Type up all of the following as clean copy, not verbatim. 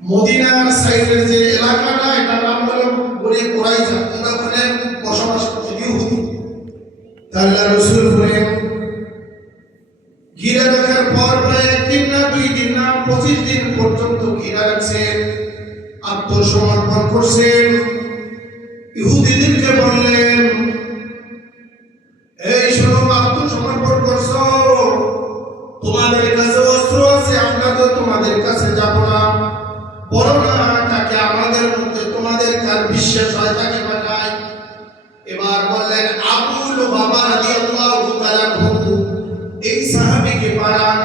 মদিনার সাইডের যে এলাকাটা এটা নাম হলো বনে কুরাইজা, তোমরা ওখানে বসবাস করতে ইহুদি। আল্লাহ রাসূল বলেন ঘিরে রাখার পর প্রায় 1 দিন না 2 দিন না 25 দিন পর্যন্ত ঘিরে রাখছেন, আত্মসমর্পণ করছেন। ইহুদিদেরকে বললেন, এই শোনো, আত্মসমর্পণ করছো, তোমাদের কাছে অস্ত্র আছে, আমরা তো তোমাদের কাছে যাব না, বলো না তাকে আমাদের মধ্যে তোমাদের কার বিশ্বাস হয় তাকে পাঠায়। এবার বললেন আবু লুবাবা রাদিয়াল্লাহু তাআলা এই সাহাবীকে পাঠান,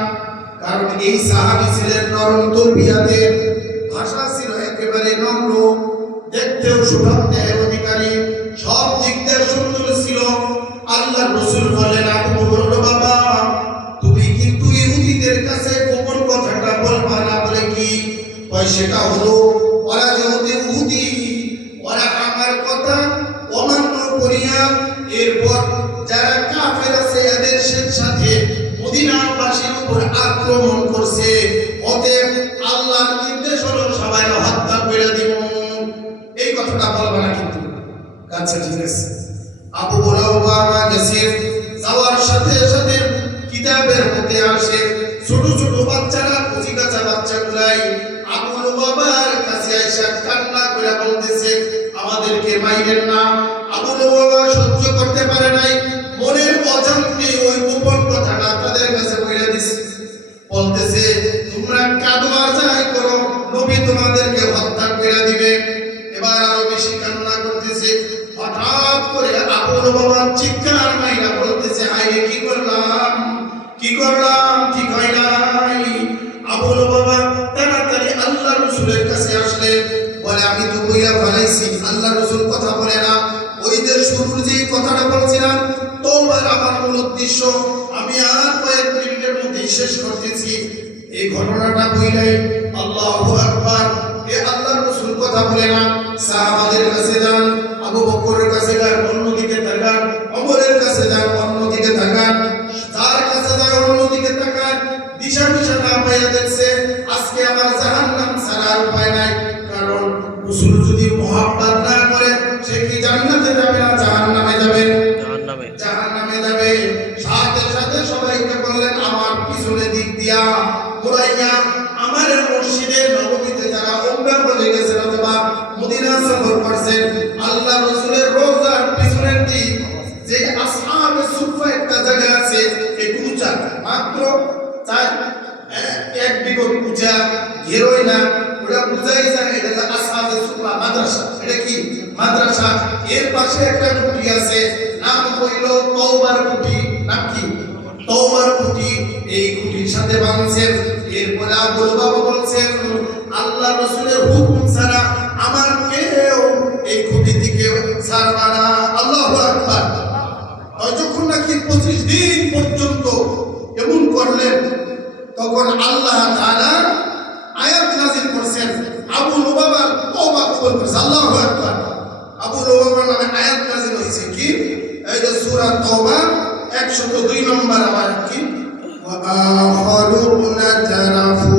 কারণ এই সাহাবী ছিলেন নরম তরবিয়াতের, ভাষা ছিল একেবারে নম্র, দেখতেও সুঠামদেহের অধিকারী, সব দিক দিয়ে সুন্দর ছিল। আল্লাহর রাসূল বলেন আবু লুবাবা, তুমি কিন্তু ইহুদিদের কাছে গোপন কথাটা বলবা না। বলে কি? সেটা হলো ওরা যেহেতু ইহুদি, ওরা আমার কথা অমান্য করিয়া এরপর যারা কাফের আছে এদের সাথে মদিনাবাসীর উপর আক্রমণ করছে, অতএব আল্লাহর নির্দেশ হলো সবাই হত্যা করে দিব। এই কথাটা বলবা না কিন্তু। আচ্ছা ঠিক আছে। আবু লুবাবা গেছে, যাওয়ার সাথে সাথে কিতাবের মধ্যে আসে ছোট ছোট বাচ্চারা, কচিকাঁচা বাচ্চাগুলাই আবু লুবাবার কাছে এসে কান্না করে বলতেছে, আমাদেরকে মাইরেন না। আবু লুবাবা সহ্য করতে পারে নাই, মনের অজান্তে ওই গোপন কথাটা তাদের কাছে বলে দিছে। বলতেছে, তোমরা কাঁদো আর যাই করো, নবী তোমাদেরকে হত্যা করে দিবে। এবার আরো বেশি কান্না করতেছে। হঠাৎ করে আবু লুবাবা চিৎকার মাইরা বলতেছে, আইরে কি করলাম, কি করলাম, ঠিক হয় নাই। আবু লুবাবা তাড়াতাড়ি আল্লাহ রাসূলের কাছে আসলে বলে, আমি তো কইরা ফেলাইছি, আল্লাহ রাসূল কথা বলে না। ওই যে শুরুর যে কথাটা বলছিলাম, তওবার আমার মূল উদ্দেশ্য আমি আর কয়েক মিনিটের মধ্যে শেষ করতেছি। এই ঘটনাটা বইলাই আল্লাহু আকবার, এ আল্লাহ রাসূল কথা বলে না। সাহাবাদের কাছে যান, আবু বকরের কাছে যান, অন্যদিকে তাকান, ওমরের কাছে যান, অন্যদিকে তাকান, তার কাছে যান, অন্যদিকে তাকান। দিশা দিশা না পাইয়া দেখছে আজকে আমার জাহান্নাম ছাড়া আর উপায় নাই। কারণ রাসূল যদি মুহাব্বত না করে সে কি জান্নাতে যাবে না জাহান্নামে যাবে? জাহান্নামে যাবে। সাথে সাথে সবাইকে বললেন, আমার পিছনের দিক দিয়া ঘুরাইয়া আমার মসজিদে নববীতে যারা উমরা করে গেছেন অথবা মদিনা সফর করছেন, আল্লাহ রাসূলের রওজার পিছনের দিক যে আসহাবে সুফা একটা জায়গা আছে, একটু উঁচা, মাত্র 1 বিঘত উঁচা, ঘেরোই না, ওটা বুঝাই যায় এটা আসহাবে সুফা মাদ্রাসা। এটা কি মাদ্রাসা? এর পাশে একটা কুটি আছে, নাম হইল তওবার কুটি। নাম কি? তওবার কুটি। এই কুটির সাথে বাঁধছেন। এরপরে আবু লুবাবা বলছেন, আল্লাহ রাসূলের হুকুম ছাড়া আমার কেউ এই কুটি থেকে ছাড়বা না। আল্লাহু আকবার। যখন নাকি 25 দিন পর্যন্ত এমন করলেন, তখন আল্লাহ তাআলা আয়াত নাযিল করেছেন, আবু লুবাবার তওবা কবুল করেছে। আল্লাহু আকবার। আবু লুবাবার নামে আয়াত নাযিল হয়েছে কি? এই যে সূরা তওবা 102 নম্বর আয়াত কি? ওয়া আখারুনা তারাফু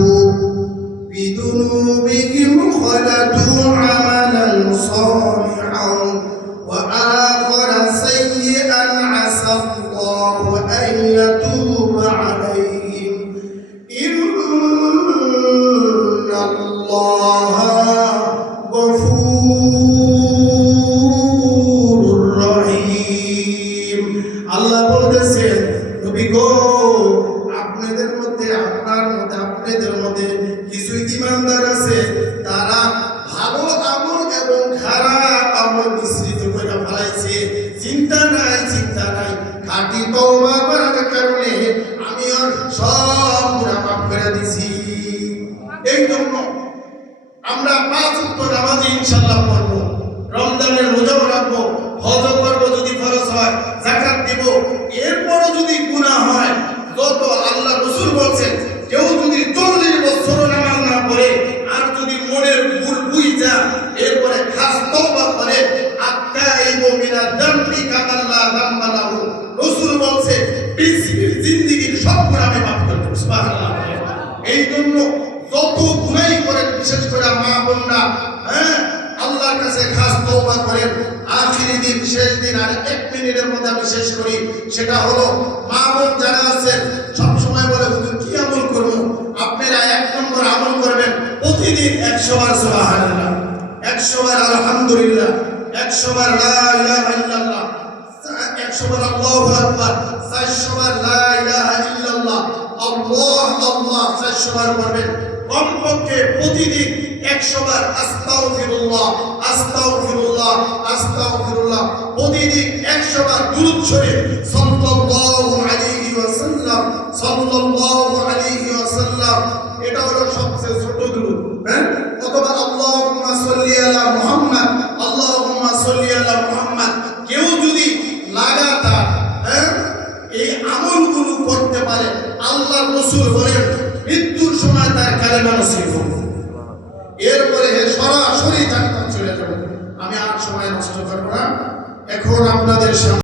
বিদুনুবিহিম খালাতু আমালান সালিহান ওয়া আখারা সাইয়্যান আসাল্লাহু আন ইয়াতুবা আলাইহিম ইন্নাল্লাহা গফুরুর রহিম। আল্লাহ বলতেছেন, নবী গো, আপনাদের মধ্যে আপনাদের মধ্যে কিছু ঈমানদার আছে, তারা ভালো আমল এবং খারাপ আমল মিশ্রিত করে ফেলাইছে। চিন্তা নাই, খাঁটি তওবা করার কারণে আমি আর সব গুনাহ মাফ করে দিছি। এই জন্য আমরা 5 ওয়াক্ত নামাজ ইনশাআল্লাহ পড়ব, রমজানের রোজাও রাখবো, হজও করব যদি ফরজ হয়, যাকাত দিব। এরপরও যদি গুনাহ হয়, যত আল্লাহ রাসূল বলেন, কেউ যদি 40 বছর নামাজ না পড়ে আর যদি মনের ভুল বুঝা এরপরে খাস তওবা করে, আত্তাইবু মিনাদ দামবি কামাল্লা দামবা লাহু, রাসূল বলেন পৃথিবীর জিন্দেগীর সব গুনাহ আমি মাফ করে দেব। সুবহানাল্লাহ। এই জন্য যত গুনাহই করেন বিশেষ করে মা বোনরা আল্লাহর কাছে খাস তওবা করেন। আখিরি দিন, শেষ দিন, আর 1 মিনিটের মধ্যে আমি শেষ করি। সেটা হলো মা বোন যারা আছেন সব সময় বলে হুজুর কি আমল করব, আপনারা 1 নম্বর আমল করবেন প্রতিদিন 100 বার সুবহানাল্লাহ, 100 বার আলহামদুলিল্লাহ, 100 বার লা ইলাহা ইল্লাল্লাহ, 100 বার আল্লাহু আকবার, 400 বার লা ইলাহা ইল্লাল্লাহ, আল্লাহ আল্লাহ 400 বার পড়বেন। কমপক্ষে প্রতিদিন 100 বার আস্তাগফিরুল্লাহ আস্তাগফিরুল্লাহ আস্তাগফিরুল্লাহ, প্রতিদিন 100 বার দুরূদ শরীফ সাল্লাল্লাহু আলাইহি ওয়াসাল্লাম সাল্লাল্লাহু আলাইহি ওয়াসাল্লাম, এটা হলো সবচেয়ে ছোট দুরূদ। অথবা আল্লাহুম্মা সাল্লি আলা মুহাম্মাদ আল্লাহুম্মা সাল্লি আলা মুহাম্মাদ। কেউ যদি লাগাতার এই আমলগুলো করতে পারে, আল্লাহর রাসূল বলেন মৃত্যুর সময় তার কালেমা নসিব হবে, এরপরে সরাসরি জান্নাত চলে যাবে। আমি আর সময় নষ্ট করব না, এখন আপনাদের